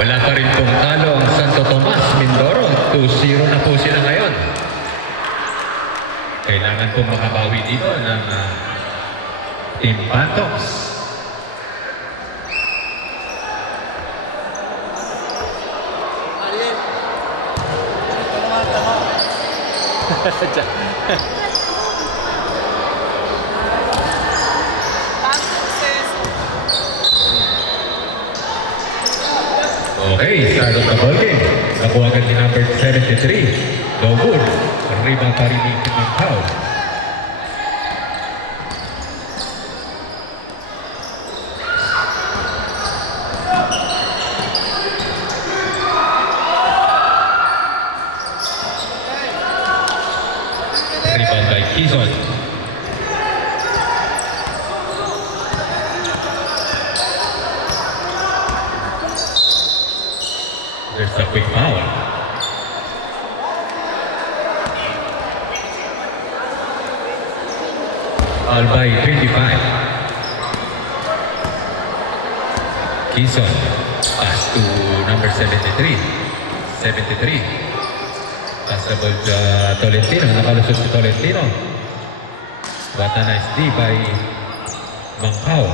Wala pa rin pong talo ang Santo Tomas Mindoro. 2-0 na po sila ngayon. Kailangan pong makabawi dito ng Team Pantoms. Okay, start of the ball game. Nakuha agad ni number 73. No good. Rebound pa rin ni Macau. Rebound by Quezon. There's a quick foul. Foul by 25. Quezon. Pass to number 73. 73. Passable to Tolentino. Nakalusot si Tolentino. What a nice D by Macau.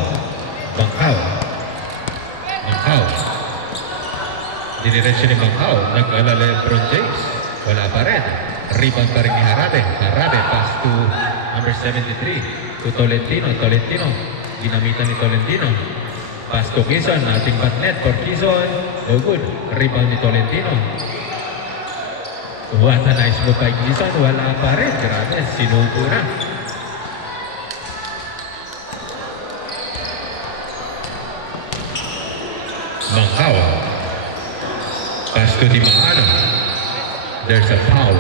Macau. Macau. Diniretso ni Macau. Nag-alala Lebron James. Wala pa rin. Rebound pa rin ni Harabe. Harabe pass to number 73. To Tolentino. Tolentino. Ginamitan ni Tolentino. Pass to Quezon. Nothing but net for Quezon. No good. Rebound ni Tolentino. What a nice move by Quezon. Wala pa rin. Grabe. Sinuko na. Macau. Pass to Di Maano. There's a foul.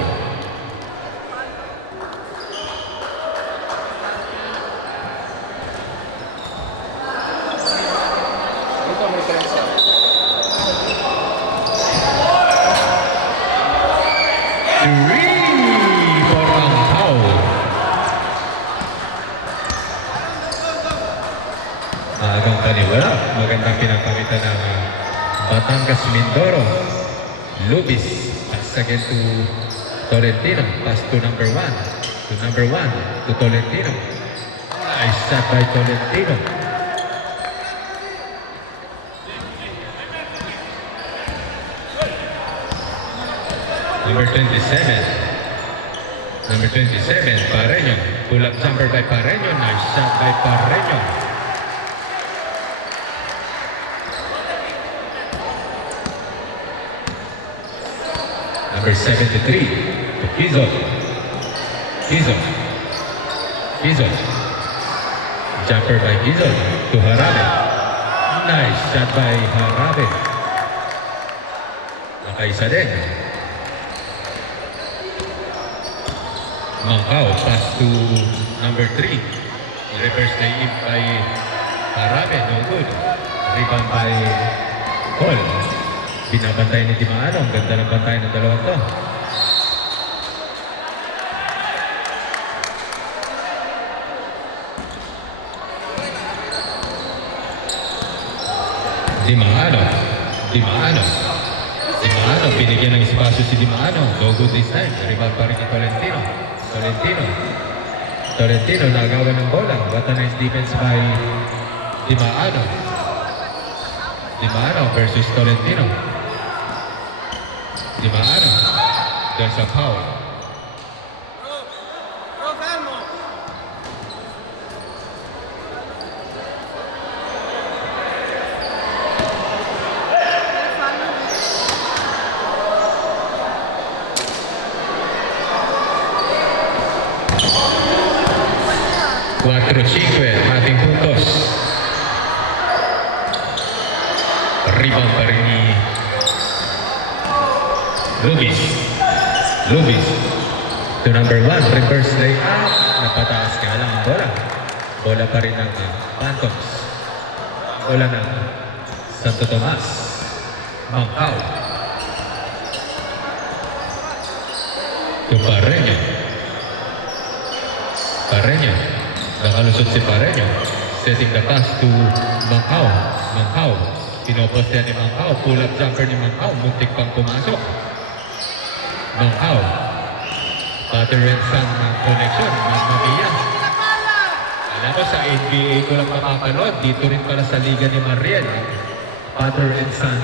Agang taniwala. Magandang pinapakita ng Batangas Mindoro. Lubis. Pass again to Tolentino. Pass to number 1. To number 1. To Tolentino. Nice shot by Tolentino. Number 27. Number 27, Pareño. Pull-up jumper by Pareño. Nice shot by Pareño. Number 73, to Quezon. Quezon. Quezon. Jumper by Quezon to Harabe. Nice shot by Harabe. Nakaisa din. Macau pass to number 3. Reverse naive by Harabe. No good. Rebound by Cole. Binabantay ni Di Maano. Ang ganda ng bantay ng dalawa to. Di Maano. Di Maano. Di Maano. Binigyan ng espasyo si Di Maano. No good this time. Rebound pa rin ni Tolentino. Tolentino. Tolentino nagawa ng bola. What a nice defense by Di Maano. Di Maano versus Tolentino. Di Maano. There's a foul. Cuatro cinque, ating puntos. Rebound pa rin ni Lubis. Lubis. To number 1, reverse layup. Napataas ka lang ang bola. Bola pa rin ng Pantoms. Bola ng Santo Tomas. Macau. To Pareño. Pareño. Nakalusot si Pareño. Setting the pass to Macau. Macau. Pinoposte ni Mangkao. Pull-up jumper ni Mangkao. Muntik pang pumasok. Mangkao. Father and son ng connection. Mamma Mia. Alam mo, sa NBA ko lang makapanood. Dito rin pala sa Liga ni Mariel. Father and son.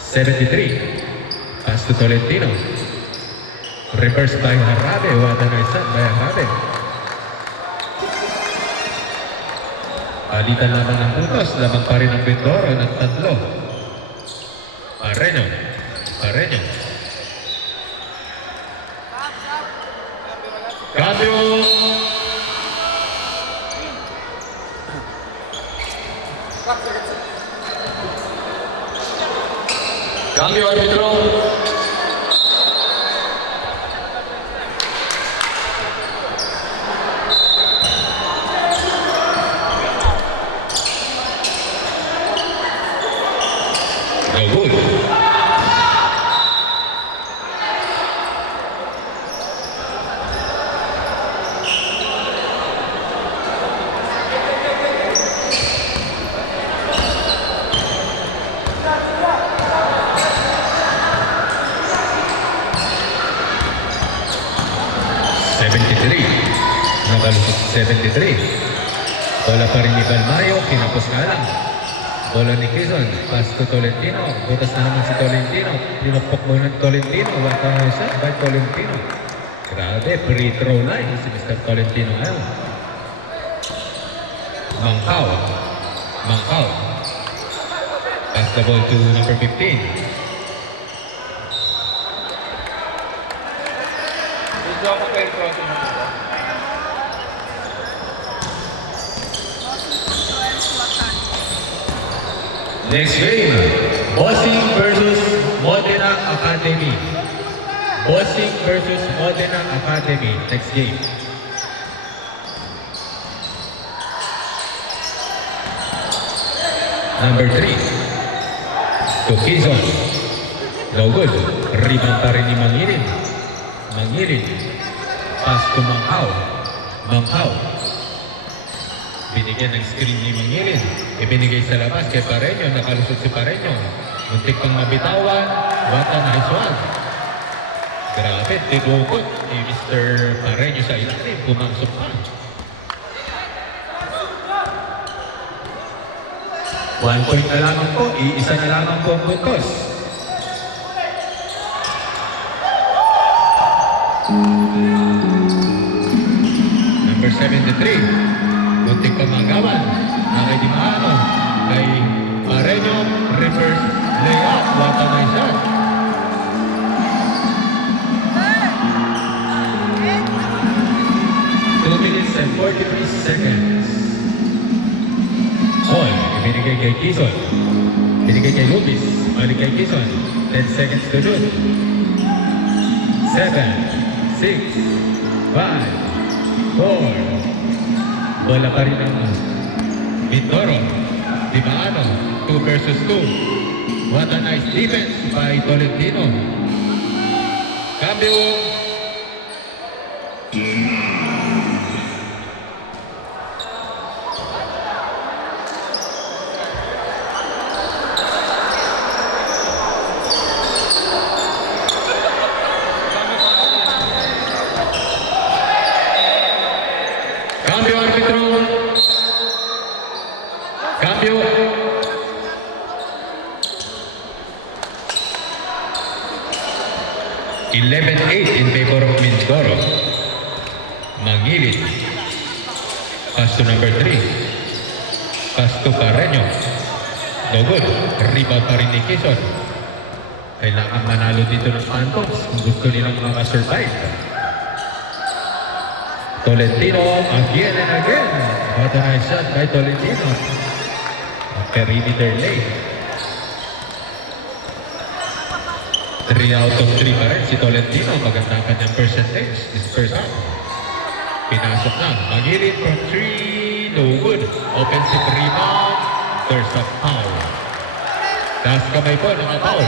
73. Pass to Tolentino. Reverse by Harabe. What a nice shot by Harabe. Palitan lamang ng puntos. Lamang pa rin ang Bindoro ng tatlo. Pareño. Pareño. Cambio. Cambio árbitro. No good. Nakalusot 73. Bola pa rin ni Balmayo, kinapos nga lang. Bola ni Quezon, pass to Tolentino. Butas na naman si Tolentino. Pinupok muna ni Tolentino. Wata na isa by Tolentino. Grabe, free throw line si Mr. Tolentino ngayon. Mangkao. Mangkao. Pass the ball to number 15. Next game, Bossing versus Modena Academy. Bossing versus Modena Academy. Next game. Number 3. To Quezon. No good. Rebound pa rin ni Mangilin. Mangilin. Pass to Mangkao. Mangkao. Binigyan ng screen ni Mangilin. Ibinigay sa labas kay Pareño. Nakalusot si Pareño. Muntik pang mabitawan. What a nice one. Grabe, tinukot ni Mr. Pareño sa ilalim. Pumangsok pa. 1 point na lamang po. Iisa na lamang po ang puntos. Number 73. Muntik pa magawan. Kay Di Maano. Kay Pareño. Reverse layup. What a nice shot. Two minutes and 43 seconds. All. Ibinigay kay Quezon. Ibinigay kay Lupis. Balik kay Quezon. 10 seconds to shoot. 7, 6, 5, 4. Bola pa rin ang Bindoro. Di Maano. 2 versus 2. What a nice defense by Tolentino. Cambio. Cambio árbitro. Cambio. (11-8) in favor of Mindoro. Mangilin. Pass to number 3. Pass to Pareño. No good. Rebound pa rin ni Quezon. Kailangan manalo dito ng Phantoms kung gusto nilang makasurvive. Tolentino again and again. What a nice shot by Tolentino. Perimeter lane. 3 out of 3 pa rin si Tolentino. Maganda ang kanyang percentage this first half. Pinasok na. Mangilin from 3. No good. Offensive rebound. There's a foul. Taas kamay po ng foul.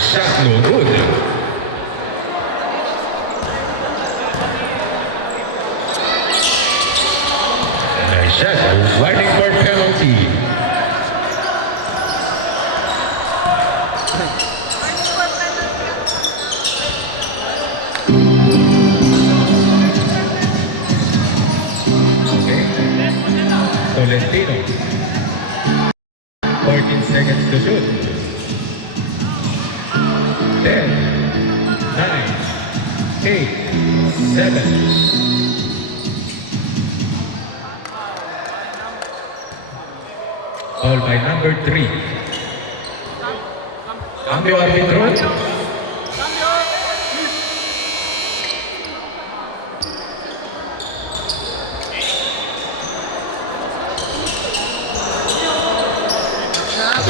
shot, no good. Nice shot, warning for penalty. Okay. Tolentino. 14 seconds to shoot. 10, 9, 8, 7. Foul by number 3. Cambio arbitro.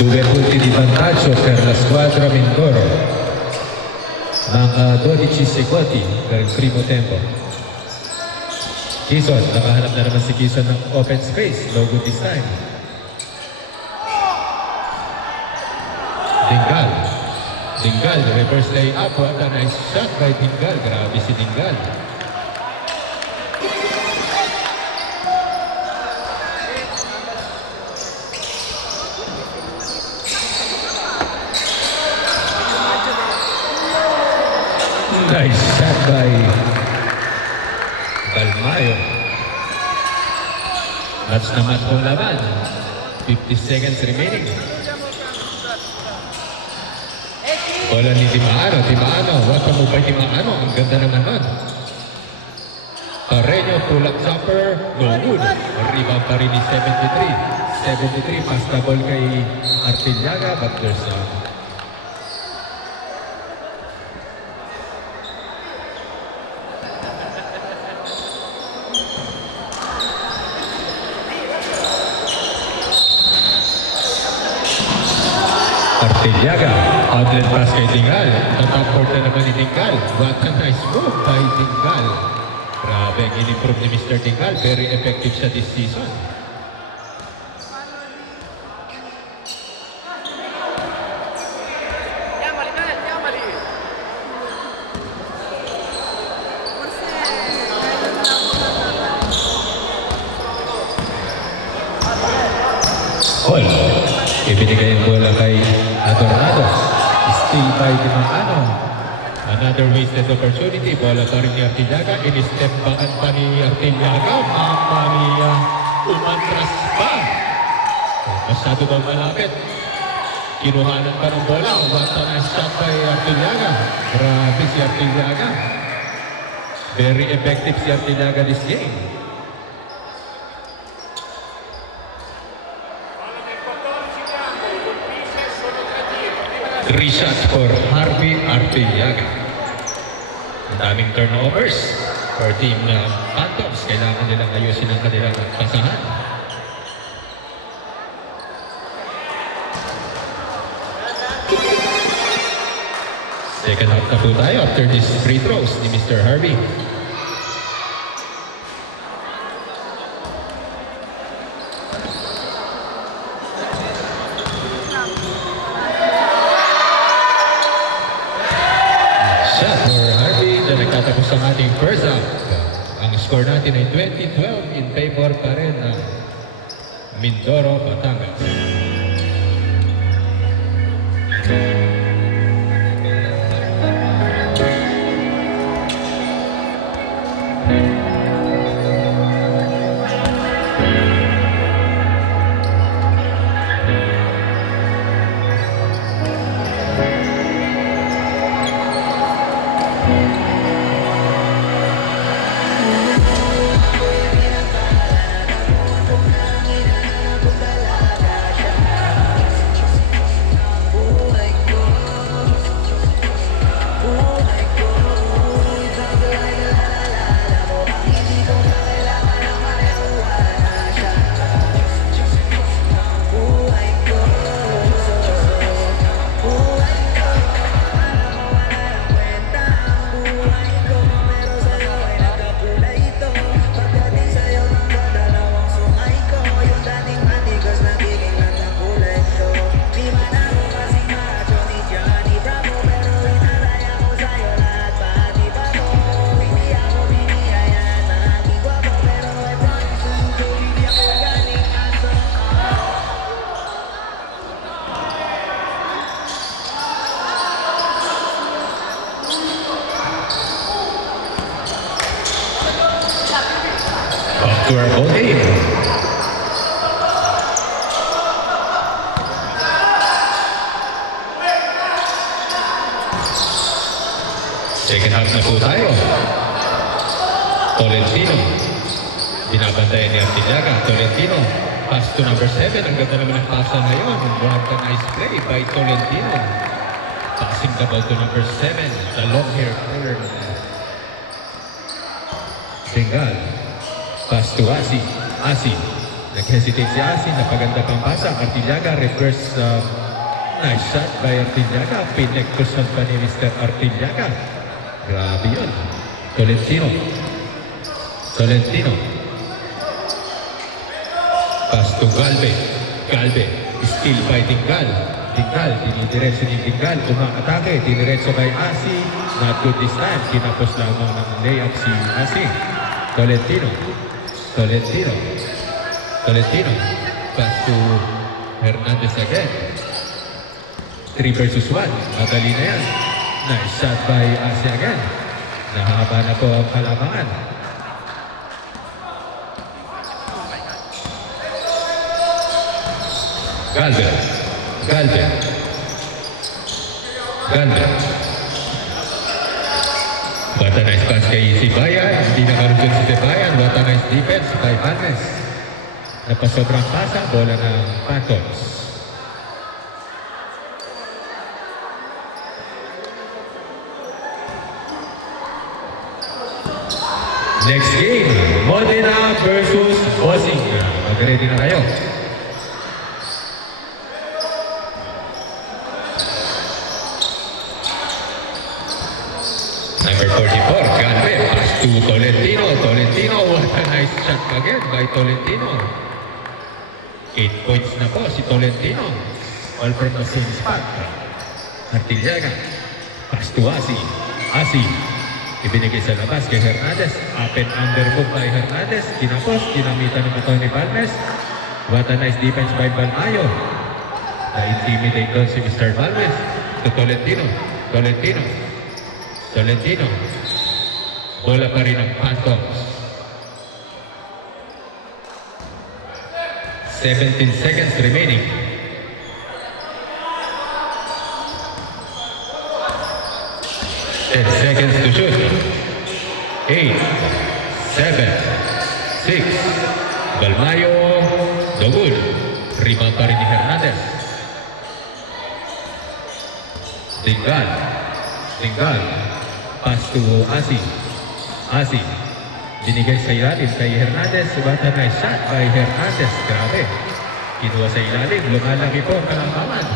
Due punti di vantaggio per la squadra Mindoro. Mga 12 secondi per il primo tempo. Quezon, nakahanap na naman si Quezon ng open space. No good this time. Dingal. Dingal, reverse layup. What a nice shot by Dingal. Grabe si Dingal. Nice shot by Balmayo. Match na match kong laban. 50 seconds remaining. Bola ni Timaano. Timaano. Wata mo ba Timaano? Ang ganda naman nun. Pareño, pull-up jumper. No good. Rebound pa rin ni 73. 73. Pass the ball kay Artillaga. But there's Artillaga, outlet pass kay Dingal. Top court na naman ni Dingal. What a nice move by Dingal. Grabe ang in-improve ni Mr. Dingal. Very effective siya this season. Ball. Ibinigay ang bola kay Adornado. Steal by Timaano. Another wasted opportunity. Bola pa rin ni Artillaga. In-step backan pa ni Artillaga. Mamma mia. Umantras pa. Masyado daw malapit. Kinuhanan pa ng bola. What a nice shot by Artillaga. Grabe si Artillaga. Very effective si Artillaga this game. 3 shots for Harvey Artillaga. Ang daming turnovers for team na Phantoms. Kailangan nilang ayusin ang kanilang pasahan. Second half na po tayo after these free throws ni Mr. Harvey. Nagtatapos ang ating first half. Ang score natin ay 20-12 in favor pa rin ng Mindoro, Batangas. score of both teams. Second half na po tayo. Tolentino. Binabantayan ni Artillaga. Tolentino. Pass to number 7. Ang ganda naman ang pasa na yun. What a nice play by Tolentino. Passing the ball to number 7. The long hair color. Singal. Pass to Asi. Asi. Nag-hesitate si Asi. Napaganda pang pasa. Artillaga. Reverse. Nice shot by Artillaga. Pinektusan pa ni Mr. Artillaga. Grabe yun. Tolentino. Tolentino. Pass to Galve. Galve. Still fighting Gal. Tinggal. Dinidiretso ni Tinggal. Umakatake. Diniretso kay Asi. Not good this time. Kinapos lamang ng layup si Asi. Tolentino. Tolentino. Tolentino. Pass to Hernandez again. 3 versus 1. Madali na yan. Nice shot by Asi again. Nahaba na po ang kalamangan. Galve. Galve. Galve. What a nice pass kay Sibayan. Hindi nakarugod si Sibayan. What a nice defense by Panes. Napasobrang pasa. Bola ng Phantoms. Next game, Modena versus Bossing. Mag-ready na kayo. Number 44, Galve. Pass to Tolentino. Tolentino, what a nice shot again by Tolentino. 8 points na po si Tolentino. All from the same spot. Artillaga. Pass to Asi. Asi. Ibinigay sa labas kay Hernandez. Up and under move by Hernandez. Kinapos, kinamitan ng ito ni Balmes. What a nice defense by Balmayo. Na-intimidate doon si Mr. Balmes. To Tolentino. Tolentino. Tolentino. Bola pa rin ang Phantoms. 17 seconds remaining. Seconds to shoot. 8, 7, 6. Balmayo. No good. Rebound pa rin ni Hernandez. Tinggal. Tinggal. Pass to Asi. Asi. Binigay sa ilalim kay Hernandez. What a nice shot by Hernandez. Grabe. Kinuha sa ilalim. Lumalaki po ang kalamangan.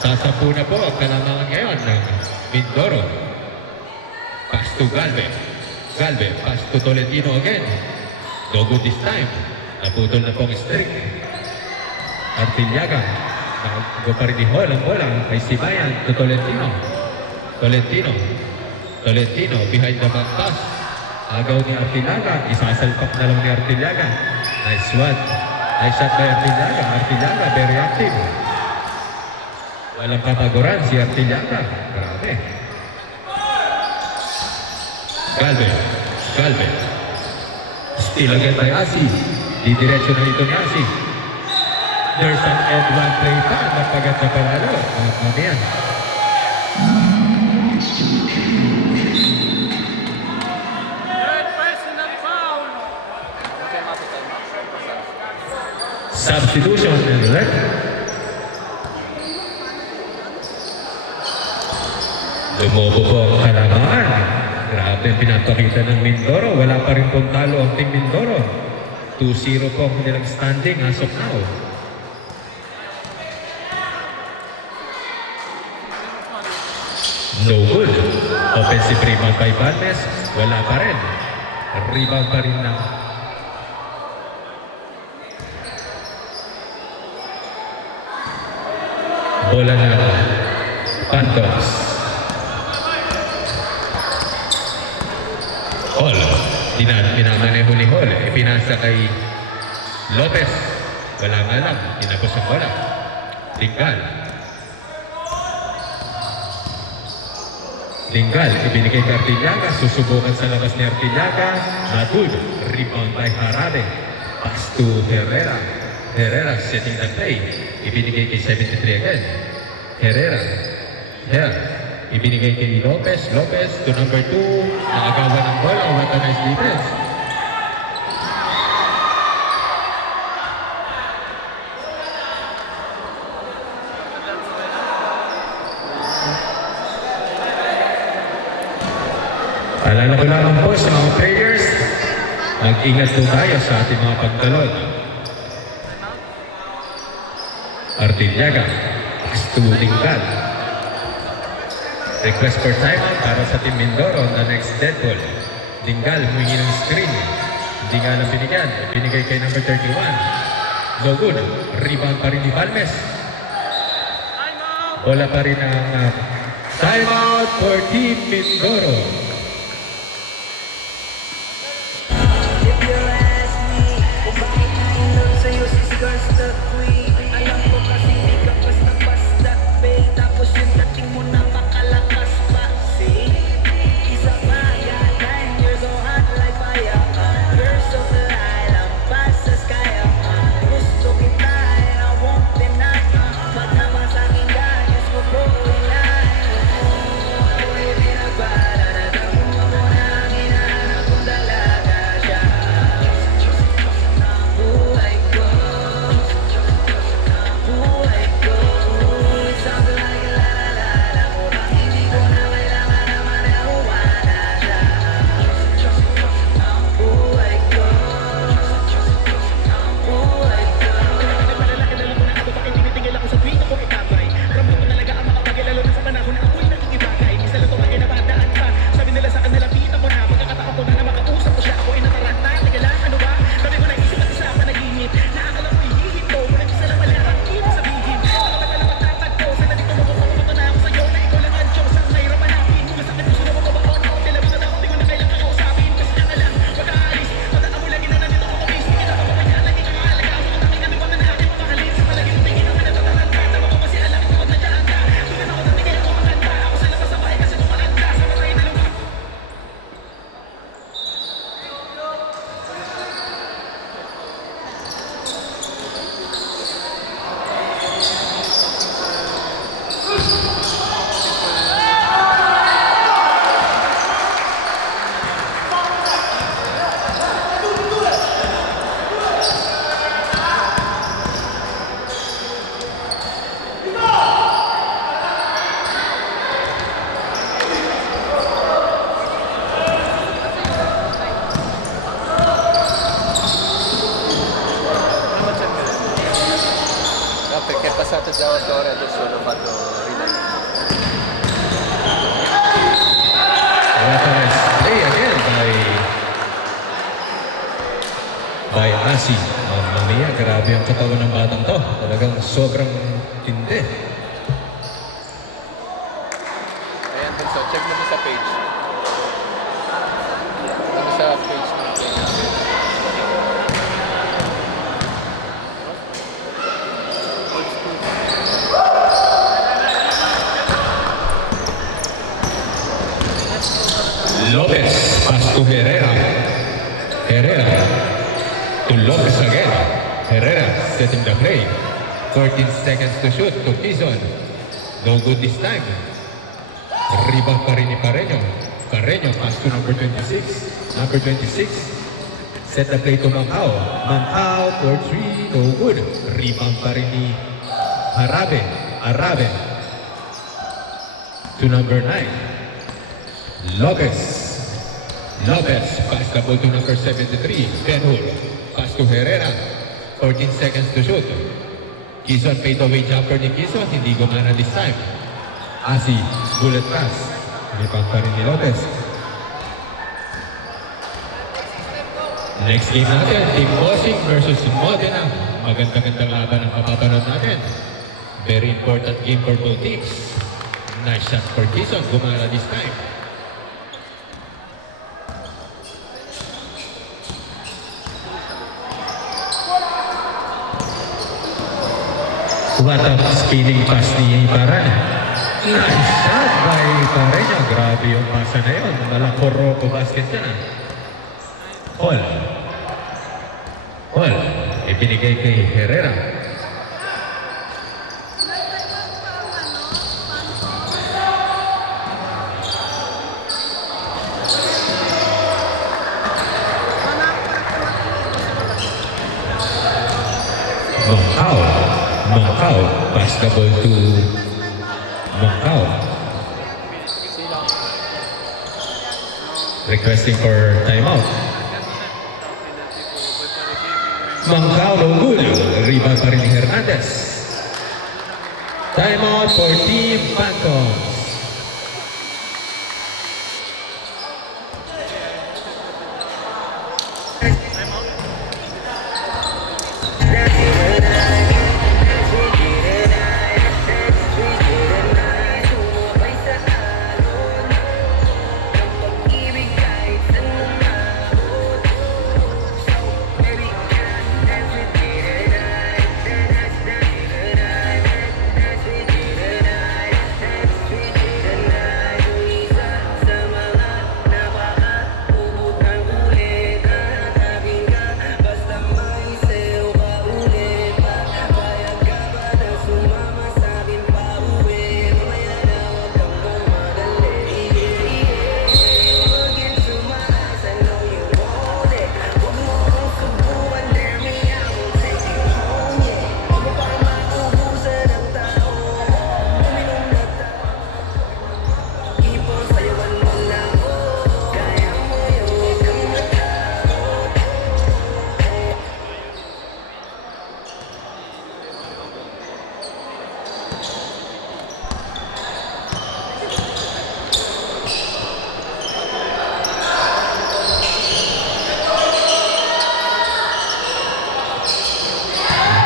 Sasampu na po ang kalamangan ngayon ng Mindoro. Pass to Galve. Galve. Pass to Tolentino again. No good this time. Naputol na pong streak. Artillaga. Nakago pa rin ni Hall ang bola kay Sibayan to Tolentino. Tolentino. Tolentino. Behind the back pass. Agaw ni Artillaga. Isasalpak na lang ni Artillaga. Nice one. Nice shot by Artillaga. Artillaga very active. Walang papaguran si Artillaga. Grabe. Galve. Galve. Still again by Asi. Didiretso na ito ni Asi. There's an end one play pa. Napagat na palalo. Ano yan? Substitution and red. Lumobo po ang kalamangan. Grabe ang pinapakita ng Mindoro. Wala pa rin pong talo ang Team Mindoro. 2-0 po ang kanilang standing as of now. No good. Offensive rebound by Balmes. Wala pa rin. Rebound pa rin ng bola na Phantoms. Hall. Pinamaneho ni Hall. Ipinasa kay Lopez. Wala nga lang. Tinapos ang bola. Tinggal. Linggal, ibinigay kay Artillaga, susubukan sa labas ni Artillaga, not good, rebound by Harabe, pass to Herrera, Herrera setting the play, ibinigay kay 73 again, Herrera, ibinigay kay Lopez, Lopez to number 2, nakagawa ng bola, what a nice defense. Alala ko lamang po sa mga players, mag-ingat po tayo sa ating mga pagtalon. Artillaga, pass to Linggal. Request for timeout para sa Team Mindoro na next dead ball. Linggal, humingi ng screen. Hindi nga lang binigyan. Binigay kay number 31. No good. Rebound pa rin ni Balmes. Bola pa rin ang timeout for Team Mindoro. Perché è passato già 8 ore, adesso l'ho fatto ridere. Play again by Asi. Mamma mia, grabe ang katawan ng batang to. Talagang sobrang tindi. Ayan, Bunso, check mo sa page. Ano sa page mo? Lopez, pass to Herrera. Herrera to Lopez again. Herrera setting the play. 14 seconds to shoot to Quezon. No good this time. Rebound pa rin ni Pareño. Pareño pass to number 26. Number 26. Set the play to Manghao. Manghao for 3. No good. Rebound pa rin ni Arabe. Arabe to number 9. Lopez. Lopez pass the ball to number 73. Ben-Hur pass to Herrera. 14 seconds to shoot. Quezon fade away jumper ni Quezon. Hindi gumana this time. Asi, bullet pass. Rebound pa rin ni Lopez. Next game natin, Team Bossing versus Modena. Magandang-gandang laban ang mapapanood natin. Very important game for both teams. Nice shot for Quezon. Gumana this time. What a spinning pass ni Ibarra. Nice shot kay Pareño. Grabe yung pasa na yun. Malaporo ko basket ka na. Hall. Hall. Ibinigay kay Herrera. Mongkao. Pass the ball to Mongkao. Requesting for timeout. Mongkao no good. Rebound pa rin ni Hernandez. Timeout for Team Phantoms.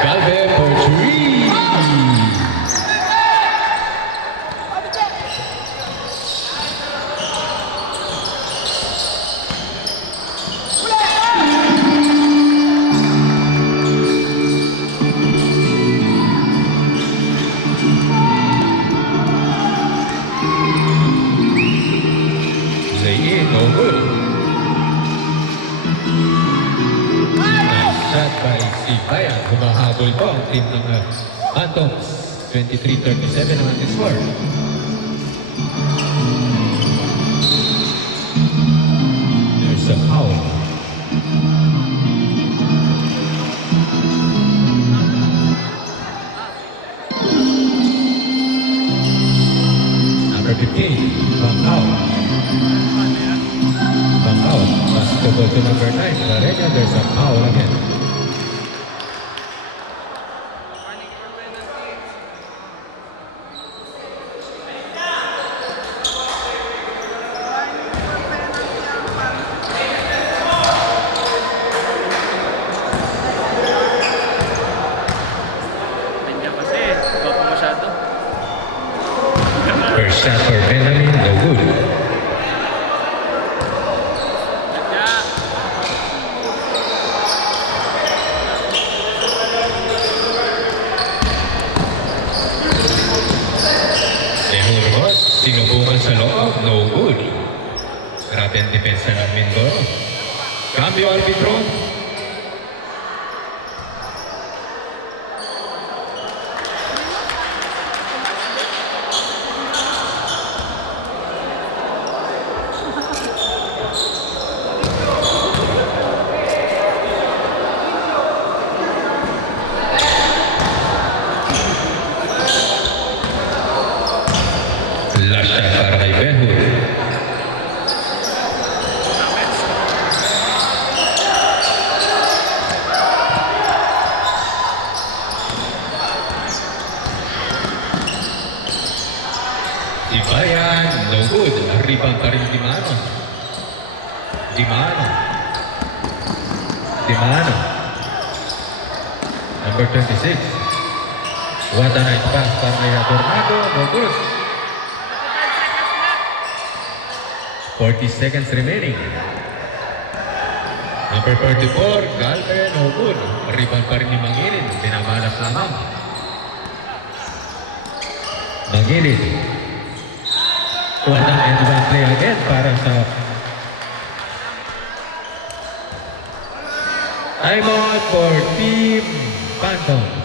Galvez for three. Lay in, no good. Shot by Sibayan. Humahabol po ang team ng Phantoms. 23-37 naman ang score. There's a foul. Number 15, Bangkao. Bangkao. Basketball to number 9. Pareño, there's a foul again. First shot for Benjamin, no good. Nehurmos, sinubukan sa loob, no good. Grabe ang depensa ng Mindoro. Cambio arbitro. Last shot para kay Benhur. Sibayan, no good. Rebound pa rin Dimano. Number 26. What a nice pass para kay Tornado, no good. 40 seconds remaining. Number 44, Galvez, no good. Rebound pa rin ni Mangilin. Binamalas lamang. Mangilin. Walang end one play again para sa time out for Team Phantoms.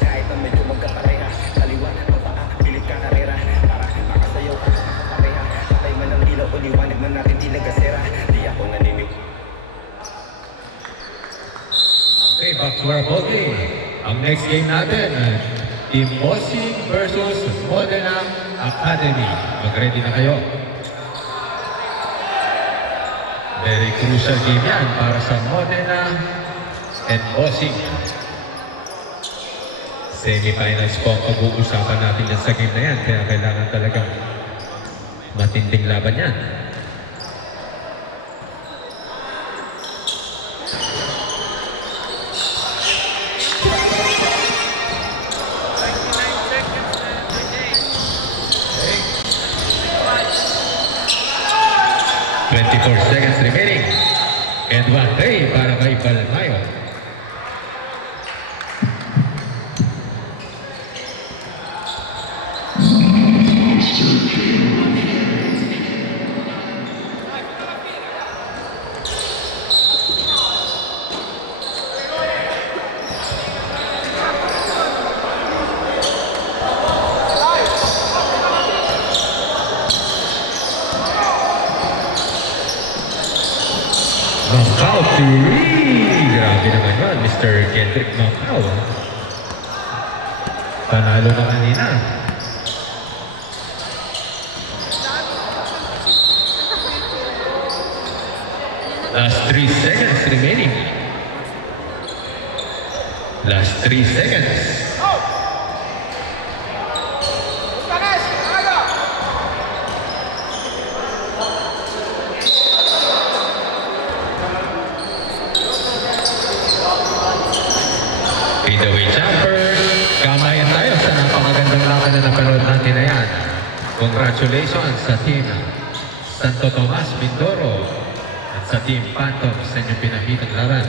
Kahit na medyo magkapareha, kaliwa, pababa, pilit ka karera. Para makasayaw ka sa pareha. Patay man ang ilaw o liwanag man natin di nagasera. Di ako nanimig. Okay, back to our ball game. Ang next game natin ay Team Bossing versus Modena Academy. Mag-ready na kayo. Very crucial game yan para sa Modena and Bossing. Semi-finals po ang pag-uusapan natin yan sa game na yan. Kaya kailangan talaga matinding laban yan. Okay. 24 seconds remaining. And one play para kay Balmayo. Macau three! Grabe naman yun, Mr. Kendrick Macau. Panalo na kanina. Last 3 seconds remaining. Last 3 seconds. Feedaway jumper. Kamayan tayo sa napakagandang laban na napanood natin na yan. Congratulations sa team Santo Tomas Mindoro at sa team Phantoms sa inyong pinakitang laban.